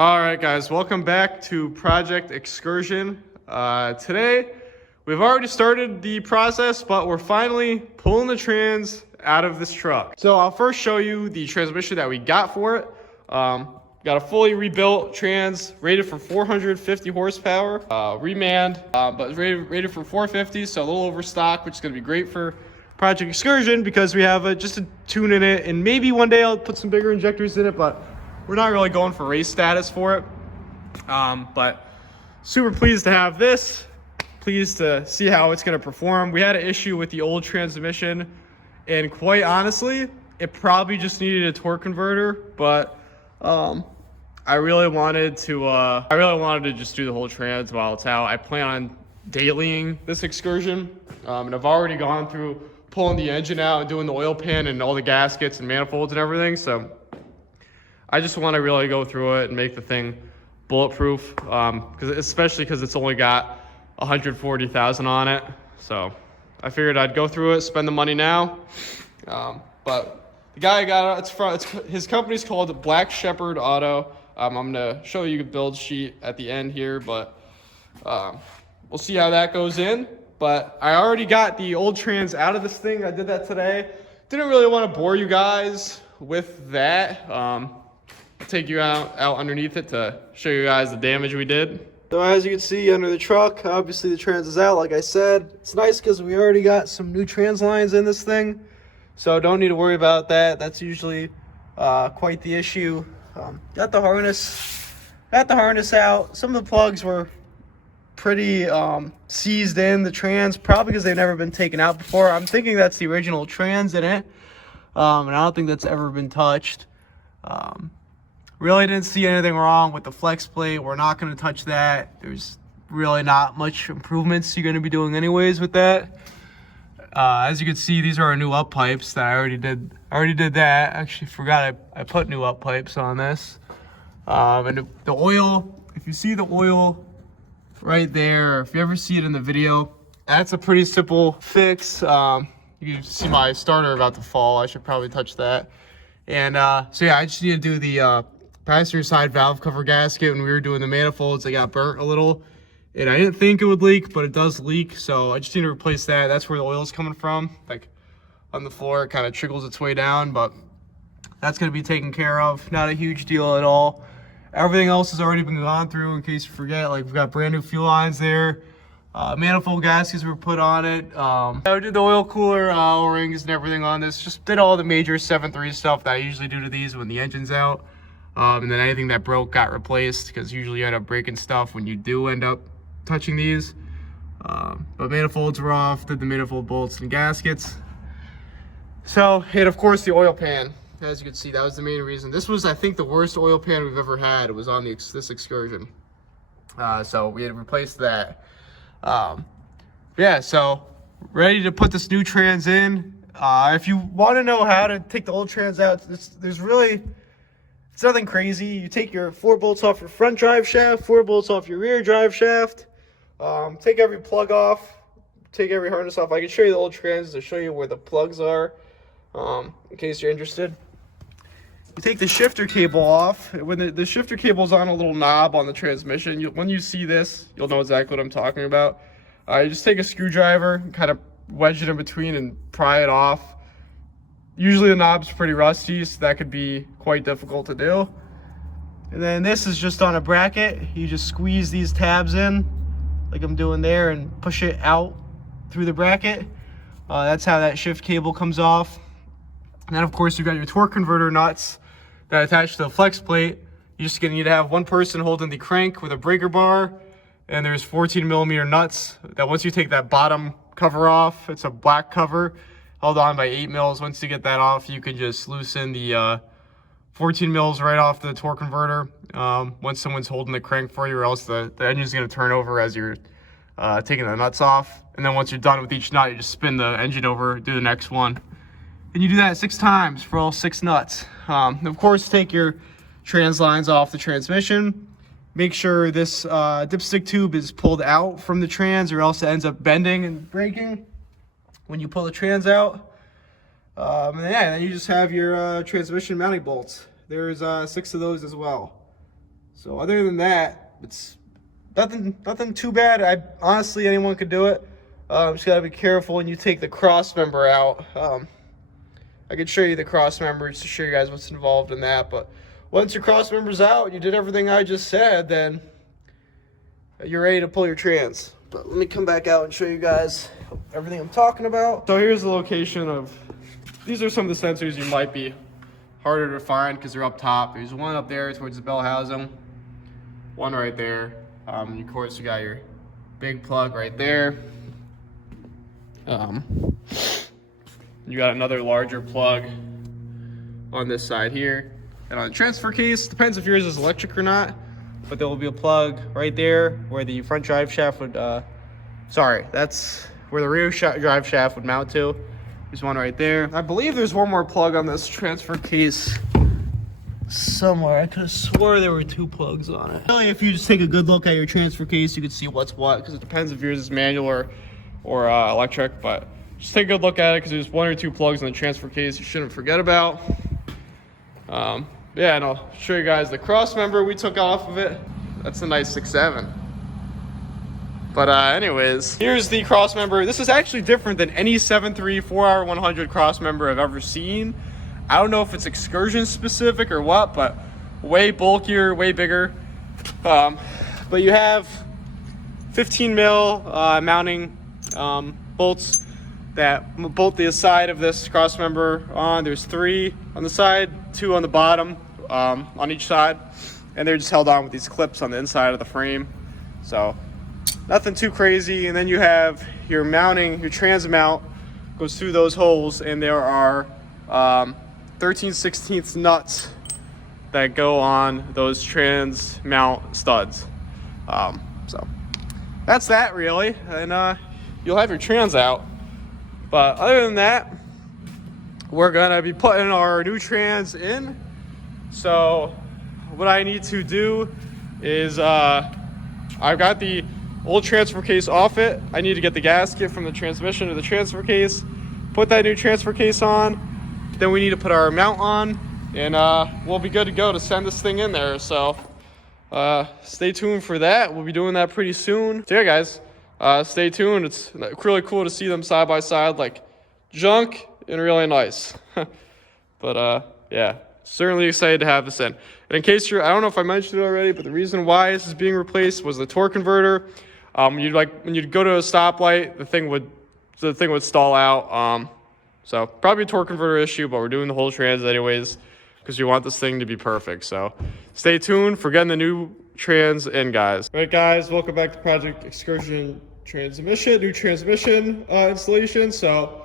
All right, guys, welcome back to Project Excursion. Today, we've already started the process, but we're finally pulling the trans out of this truck. So I'll first show you the transmission that we got for it. Got a fully rebuilt trans, rated for 450 horsepower, remanned, but rated for 450, so a little overstock, which is going to be great for Project Excursion because we have just a tune in it, and maybe one day I'll put some bigger injectors in it, but we're not really going for race status for it. But super pleased to have this. Pleased to see how it's going to perform. We had an issue with the old transmission, and quite honestly, it probably just needed a torque converter. But I really wanted to just do the whole trans while it's out. I plan on dailying this excursion, and I've already gone through pulling the engine out and doing the oil pan and all the gaskets and manifolds and everything. So I just want to really go through it and make the thing bulletproof, especially because it's only got 140,000 on it. So I figured I'd go through it, spend the money now. But the guy I got his company's called Black Shepherd Auto. I'm gonna show you a build sheet at the end here, but we'll see how that goes in. But I already got the old trans out of this thing. I did that today. Didn't really want to bore you guys with that. Take you out underneath it to show you guys the damage we did. So as you can see under the truck, obviously the trans is out, like I said. It's nice because we already got some new trans lines in this thing, so don't need to worry about that. That's usually quite the issue. Got the harness out. Some of the plugs were pretty seized in the trans, probably because they've never been taken out before. I'm thinking that's the original trans in it, and I don't think that's ever been touched. Really didn't see anything wrong with the flex plate. We're not going to touch that. There's really not much improvements you're going to be doing anyways with that. As you can see, these are our new up pipes that I already did that. Actually forgot I put new up pipes on this. And the oil, if you see the oil right there, if you ever see it in the video, that's a pretty simple fix. You can see my starter about to fall. I should probably touch that. And so yeah, I just need to do the passenger side valve cover gasket. When we were doing the manifolds, they got burnt a little, and I didn't think it would leak, but it does leak. So I just need to replace that. That's where the oil is coming from. Like on the floor, it kind of trickles its way down, but that's going to be taken care of. Not a huge deal at all. Everything else has already been gone through, in case you forget. Like, we've got brand new fuel lines there. Manifold gaskets were put on it. I did the oil cooler O-rings and everything on this. Just did all the major 7.3 stuff that I usually do to these when the engine's out. And then anything that broke got replaced, because usually you end up breaking stuff when you do end up touching these. But manifolds were off, did the manifold bolts and gaskets. So, and of course the oil pan. As you can see, that was the main reason. This was, I think, the worst oil pan we've ever had. It was on this excursion. So we had to replace that. Yeah, so ready to put this new trans in. If you want to know how to take the old trans out, it's nothing crazy. You take your 4 bolts off your front drive shaft, 4 bolts off your rear drive shaft. Take every plug off, take every harness off. I can show you the old trans to show you where the plugs are, in case you're interested. You take the shifter cable off. When the shifter cable's on a little knob on the transmission, when you see this, you'll know exactly what I'm talking about. You just take a screwdriver and kind of wedge it in between and pry it off. Usually the knob's pretty rusty, so that could be quite difficult to do. And then this is just on a bracket. You just squeeze these tabs in, like I'm doing there, and push it out through the bracket. That's how that shift cable comes off. And then, of course, you've got your torque converter nuts that attach to the flex plate. You're just going to need to have one person holding the crank with a breaker bar, and there's 14mm nuts that once you take that bottom cover off, it's a black cover held on by 8mm. Once you get that off, you can just loosen the 14mm right off the torque converter once someone's holding the crank for you, or else the engine's going to turn over as you're taking the nuts off. And then once you're done with each nut, you just spin the engine over, do the next one. And you do that 6 times for all 6 nuts. Of course, take your trans lines off the transmission. Make sure this dipstick tube is pulled out from the trans, or else it ends up bending and breaking when you pull the trans out. And then you just have your transmission mounting bolts. There's 6 of those as well. So other than that, it's nothing too bad. Honestly, anyone could do it. Just gotta be careful when you take the Crossmember out. I could show you the Crossmember just to show you guys what's involved in that. But once your Crossmember's out, you did everything I just said, then you're ready to pull your trans. But let me come back out and show you guys everything I'm talking about. So here's the location of, these are some of the sensors you might be harder to find because they're up top. There's one up there towards the bell housing, one right there. Of course, you got your big plug right there. You got another larger plug on this side here. And on the transfer case, depends if yours is electric or not, but there will be a plug right there where the front drive shaft would, that's where the rear drive shaft would mount to. There's one right there. I believe there's one more plug on this transfer case somewhere. I could have swore there were 2 plugs on it. Really, if you just take a good look at your transfer case, you can see what's what, because it depends if yours is manual or electric, but just take a good look at it because there's 1 or 2 plugs in the transfer case you shouldn't forget about. Yeah, and I'll show you guys the Crossmember we took off of it. That's a nice 6.7. But anyways, here's the Crossmember. This is actually different than any 7.3 4R 100 Crossmember I've ever seen. I don't know if it's excursion specific or what, but way bulkier, way bigger. But you have 15 mil mounting bolts that bolt the side of this Crossmember on. There's 3 on the side, 2 on the bottom, on each side, and they're just held on with these clips on the inside of the frame. So nothing too crazy. And then you have your mounting, your trans mount goes through those holes, and there are 13/16 nuts that go on those trans mount studs. So that's that really, and you'll have your trans out. But other than that, we're gonna be putting our new trans in. So what I need to do is, I've got the old transfer case off it. I need to get the gasket from the transmission to the transfer case, put that new transfer case on. Then we need to put our mount on, and we'll be good to go to send this thing in there. So stay tuned for that. We'll be doing that pretty soon. So yeah, guys, stay tuned. It's really cool to see them side by side, like junk and really nice. But yeah, certainly excited to have this in. And in case I don't know if I mentioned it already, but the reason why this is being replaced was the torque converter. When you'd go to a stoplight, the thing would stall out. So probably a torque converter issue, but we're doing the whole trans anyways because we want this thing to be perfect. So stay tuned for getting the new trans in, guys. All right, guys, welcome back to Project Excursion new transmission installation. So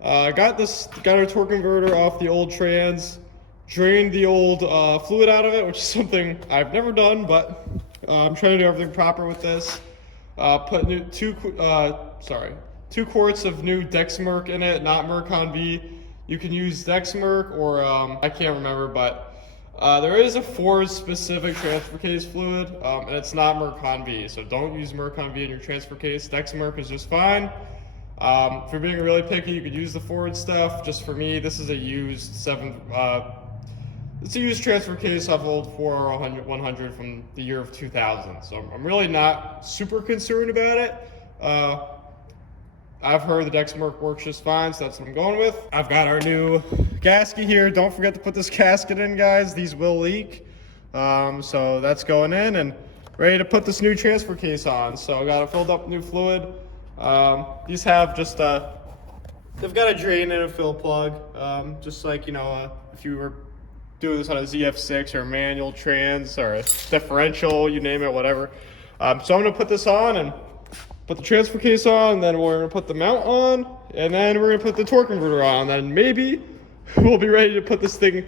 got our torque converter off the old trans, drained the old fluid out of it, which is something I've never done, but I'm trying to do everything proper with this. Put 2 quarts of new Dexmerc in it, not Mercon V. You can use Dexmerc or I can't remember, but there is a Ford specific transfer case fluid, and it's not Mercon V. So don't use Mercon V in your transfer case. Dexmerc is just fine. If you're being really picky, you could use the Ford stuff. Just for me, this is a used it's a used transfer case off old 4R 100 from the year of 2000. So I'm really not super concerned about it. I've heard the Dexmerc works just fine, so that's what I'm going with. I've got our new gasket here. Don't forget to put this gasket in, guys. These will leak. So that's going in and ready to put this new transfer case on. So I got it filled up with new fluid. These have just they've got a drain and a fill plug. Just like, if you were doing this on a ZF6 or a manual trans or a differential, you name it, whatever. So I'm gonna put this on and put the transfer case on, then we're gonna put the mount on, and then we're gonna put the torque converter on, and maybe we'll be ready to put this thing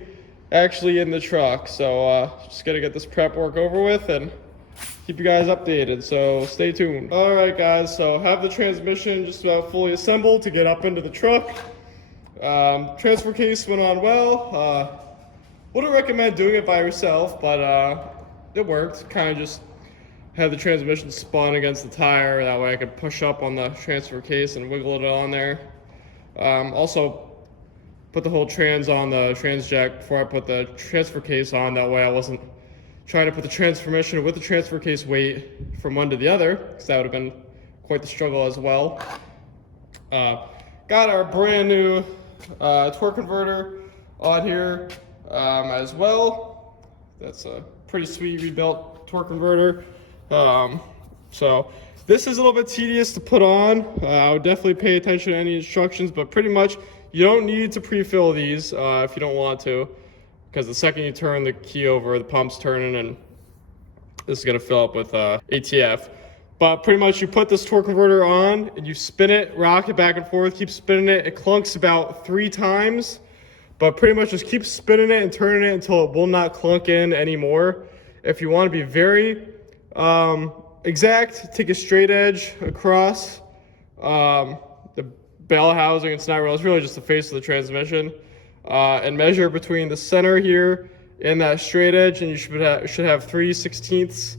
actually in the truck. So just gotta get this prep work over with and keep you guys updated, so stay tuned. All right, guys, so have the transmission just about fully assembled to get up into the truck. Transfer case went on well. Wouldn't recommend doing it by yourself, but it worked. Kind of just had the transmission spun against the tire. That way I could push up on the transfer case and wiggle it on there. Also put the whole trans on the trans jack before I put the transfer case on. That way I wasn't trying to put the transmission with the transfer case weight from one to the other, because that would have been quite the struggle as well. Got our brand new torque converter on here as well. That's a pretty sweet rebuilt torque converter. So this is a little bit tedious to put on. I would definitely pay attention to any instructions, but pretty much you don't need to pre-fill these if you don't want to, because the second you turn the key over, the pump's turning and this is gonna fill up with ATF. But pretty much you put this torque converter on and you spin it, rock it back and forth, keep spinning it. It clunks about 3 times, but pretty much just keep spinning it and turning it until it will not clunk in anymore. If you want to be very exact, take a straight edge across the bell housing. It's really just the face of the transmission, and measure between the center here and that straight edge, and you should have 3/16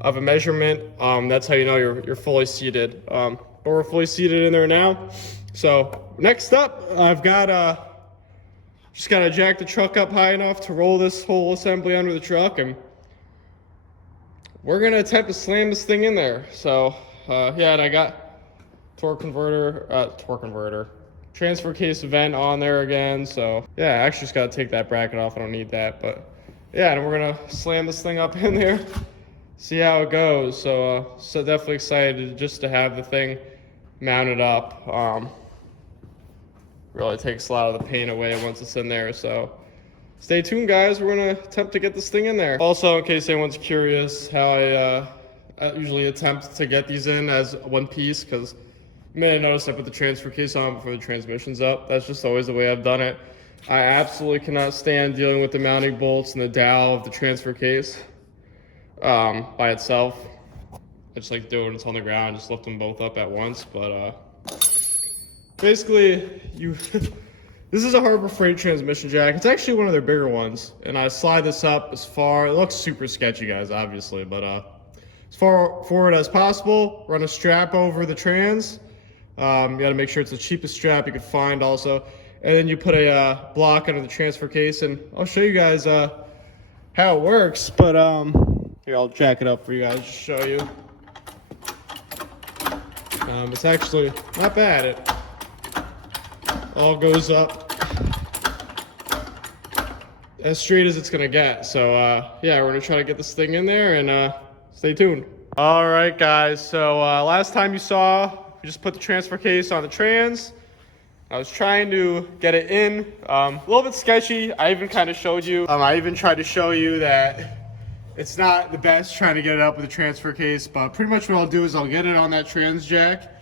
of a measurement. That's how you know you're fully seated. But we're fully seated in there now. So next up, I've got just gotta jack the truck up high enough to roll this whole assembly under the truck, and we're gonna attempt to slam this thing in there. So yeah, and I got transfer case vent on there again. So yeah, I actually just gotta take that bracket off. I don't need that, but yeah, and we're gonna slam this thing up in there, see how it goes. So definitely excited just to have the thing mounted up. Really takes a lot of the pain away once it's in there. So stay tuned, guys. We're gonna attempt to get this thing in there. Also, in case anyone's curious how I usually attempt to get these in as one piece, because you may have noticed I put the transfer case on before the transmission's up. That's just always the way I've done it. I absolutely cannot stand dealing with the mounting bolts and the dowel of the transfer case by itself. I just like to do it when it's on the ground, just lift them both up at once. But basically, this is a Harbor Freight transmission jack. It's actually one of their bigger ones, and I slide this up as far. It looks super sketchy, guys, obviously, but as far forward as possible. Run a strap over the trans. You got to make sure it's the cheapest strap you can find, also, and then you put a block under the transfer case, and I'll show you guys how it works. But here, I'll jack it up for you guys to show you. It's actually not bad. It all goes up as straight as it's gonna get. So yeah, we're gonna try to get this thing in there, and stay tuned. All right, guys, so last time you saw, we just put the transfer case on the trans. I was trying to get it in, a little bit sketchy. I even kind of showed you, I even tried to show you that it's not the best trying to get it up with a transfer case, but pretty much what I'll do is I'll get it on that trans jack,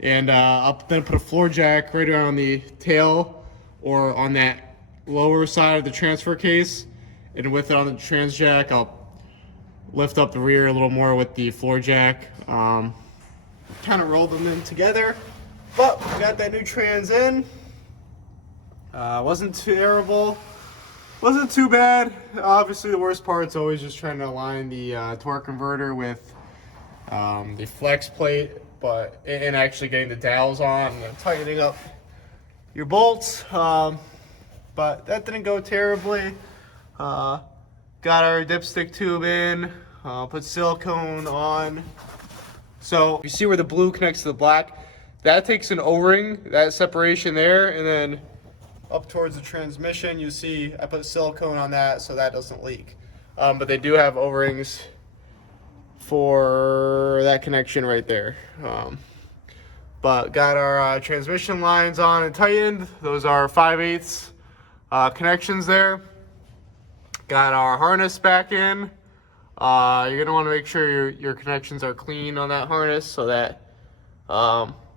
and I'll then put a floor jack right around the tail or on that lower side of the transfer case, and with it on the trans jack, I'll lift up the rear a little more with the floor jack. Kind of roll them in together, but we got that new trans in. Wasn't terrible, wasn't too bad. Obviously the worst part's always just trying to align the torque converter with the flex plate, but and actually getting the dowels on and tightening up your bolts. But that didn't go terribly. Got our dipstick tube in, put silicone on. So you see where the blue connects to the black? That takes an O-ring, that separation there, and then up towards the transmission, you see I put silicone on that so that doesn't leak. But they do have O-rings for that connection right there. But got our transmission lines on and tightened. Those are 5/8 connections there. Got our harness back in. You're gonna want to make sure your connections are clean on that harness so that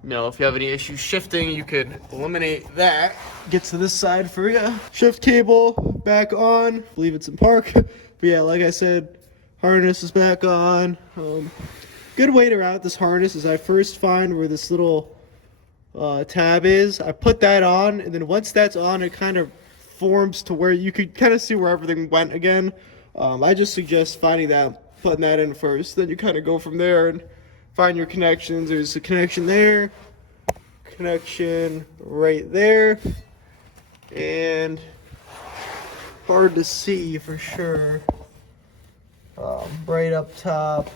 you know, if you have any issues shifting, you could eliminate that. Get to this side for you. Shift cable back on. I believe it's in park. But yeah, like I said, harness is back on. Good way to route this harness is I first find where this little tab is. I put that on, and then once that's on, it kind of forms to where you could kind of see where everything went again. I just suggest finding that, putting that in first. Then you kind of go from there and find your connections. There's a connection there, connection right there, and hard to see for sure. right up top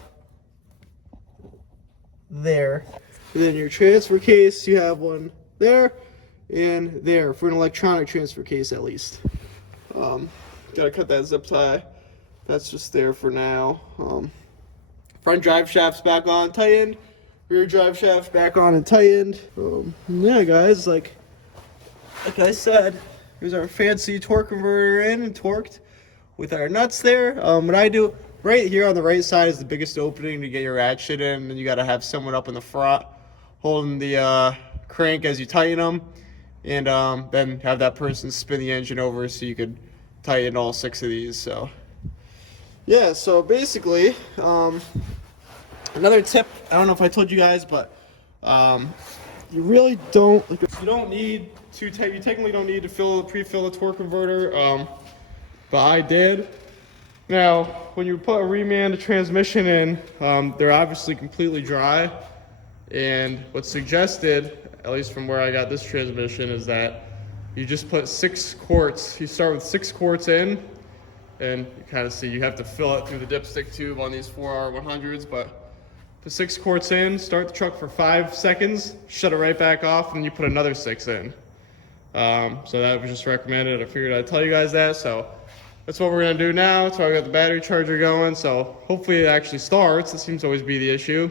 there. And then your transfer case, you have one there and there for an electronic transfer case at least. Gotta cut that zip tie. That's just there for now. Front drive shaft's back on, tightened. Rear drive shaft's back on and tightened. Yeah, guys, like I said, here's our fancy torque converter in and torqued with our nuts there. What I do right here on the right side is the biggest opening to get your ratchet in, and you got to have someone up in the front holding the crank as you tighten them, and then have that person spin the engine over so you could tighten all 6 of these. So yeah, so basically another tip, I don't know if I told you guys, but you really don't, you don't need to, you technically don't need to pre-fill the torque converter, but I did. Now, when you put a reman transmission in, they're obviously completely dry, and what's suggested, at least from where I got this transmission, is that you just put 6 quarts, you start with 6 quarts in, and you kind of see you have to fill it through the dipstick tube on these 4R100s, but the 6 quarts in, start the truck for 5 seconds, shut it right back off, and you put another 6 in. So that was just recommended. I figured I'd tell you guys that. So that's what we're gonna do now. So I got the battery charger going. So hopefully it actually starts. It seems to always be the issue.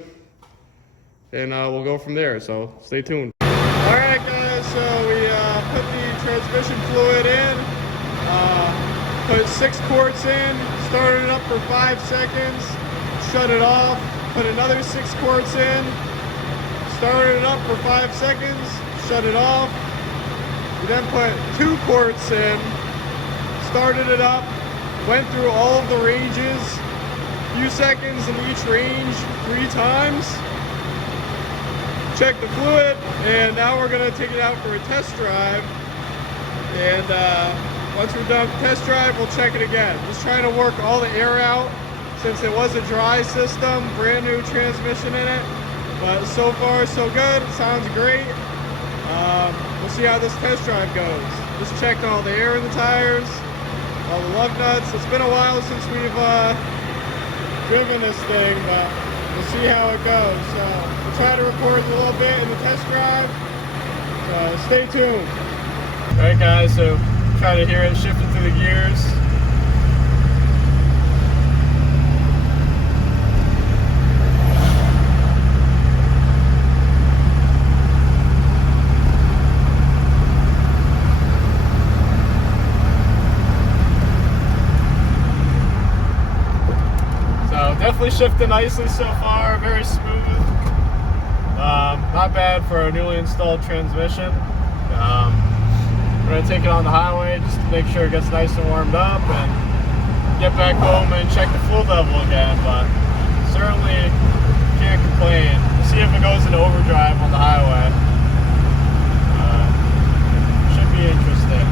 And we'll go from there. So stay tuned. All right, guys. So we put the transmission fluid in. Put 6 quarts in. Started it up for 5 seconds. Shut it off. Put another 6 quarts in, started it up for 5 seconds, shut it off. We then put 2 quarts in, started it up, went through all of the ranges, few seconds in each range 3 times, checked the fluid, and now we're gonna take it out for a test drive. And once we're done with the test drive, we'll check it again. Just trying to work all the air out, since it was a dry system, brand new transmission in it. But so far so good, it sounds great. We'll see how this test drive goes. Just checked all the air in the tires, all the lug nuts. It's been a while since we've driven this thing, but we'll see how it goes. So we'll try to record a little bit in the test drive, so stay tuned. All right, guys, so try to hear it shifting through the gears. Definitely shifting nicely so far, very smooth. Not bad for a newly installed transmission. We're going to take it on the highway just to make sure it gets nice and warmed up and get back home and check the fluid level again, but certainly can't complain. We'll see if it goes into overdrive on the highway. Should be interesting.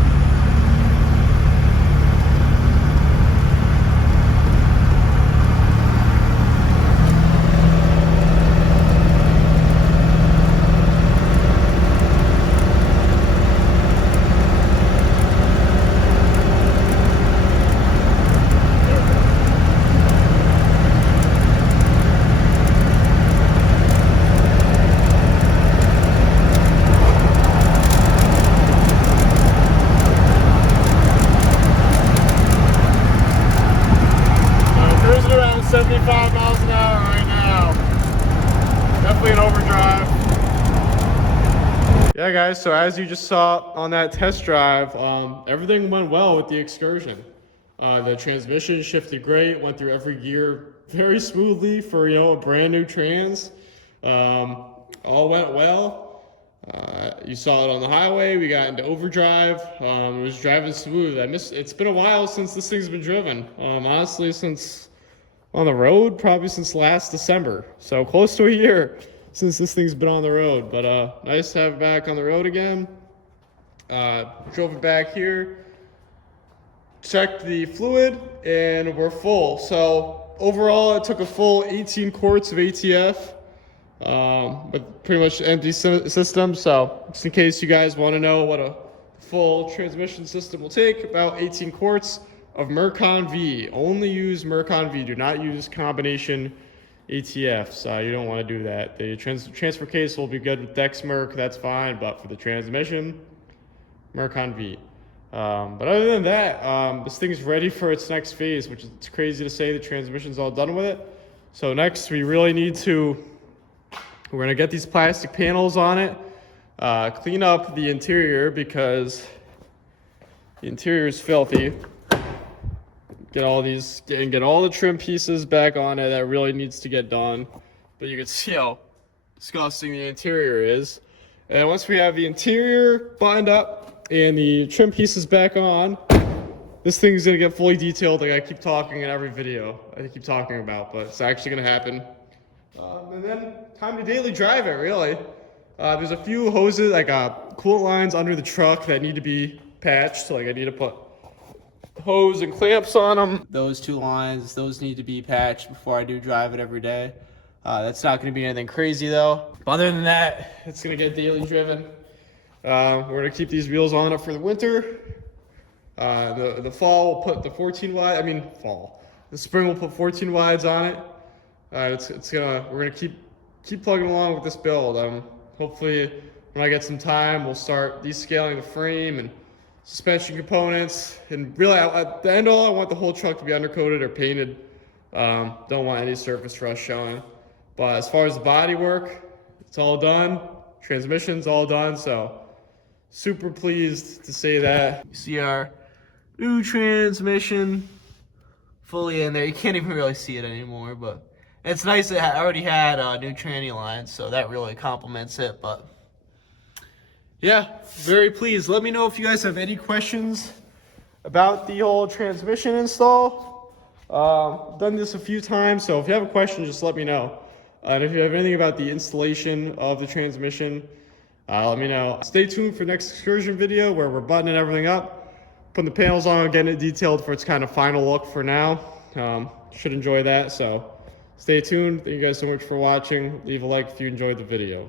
Yeah, guys, so as you just saw on that test drive, everything went well with the Excursion. The transmission shifted great, went through every gear very smoothly for, a brand new trans. All went well. You saw it on the highway. We got into overdrive. It was driving smooth. It's been a while since this thing's been driven. Honestly, since on the road, probably since last December. So close to a year since this thing's been on the road. But nice to have it back on the road again. Drove it back here, checked the fluid, and we're full. So overall, it took a full 18 quarts of ATF, but pretty much empty system. So just in case you guys want to know what a full transmission system will take, about 18 quarts. of Mercon V. Only use Mercon V. Do not use combination ATFs. You don't want to do that. The transfer case will be good with Dexmerc. That's fine. But for the transmission, Mercon V. But other than that, this thing's ready for its next phase, which is, it's crazy to say the transmission's all done with it. So next we really need to, we're gonna get these plastic panels on it, clean up the interior because the interior is filthy. Get all these, and get all the trim pieces back on it. That really needs to get done. But you can see how disgusting the interior is. And once we have the interior buttoned up and the trim pieces back on, this thing's gonna get fully detailed. Like I keep talking in every video I keep talking about, but it's actually gonna happen. And then time to daily drive it, really. There's a few hoses, like coolant lines under the truck that need to be patched. So like I need to put hose and clamps on them. Those two lines, those need to be patched before I do drive it every day. That's not going to be anything crazy though. But other than that, it's going to get daily driven. We're going to keep these wheels on it for the winter. The fall we'll put the 14 wide. I mean fall. The spring we'll put 14 wides on it. We're gonna keep plugging along with this build. Hopefully when I get some time, we'll start descaling the frame and suspension components, and really at the end all I want the whole truck to be undercoated or painted. Don't want any surface rust showing. But as far as the body work, it's all done. Transmission's all done, so super pleased to say that. You see our new transmission fully in there. You can't even really see it anymore, but it's nice. It already had new tranny lines, so that really complements it. But yeah, very pleased. Let me know if you guys have any questions about the whole transmission install. I've done this a few times, so if you have a question, just let me know. And if you have anything about the installation of the transmission, let me know. Stay tuned for next excursion video where we're buttoning everything up, putting the panels on, getting it detailed for its kind of final look for now. Should enjoy that, so stay tuned. Thank you guys so much for watching. Leave a like if you enjoyed the video.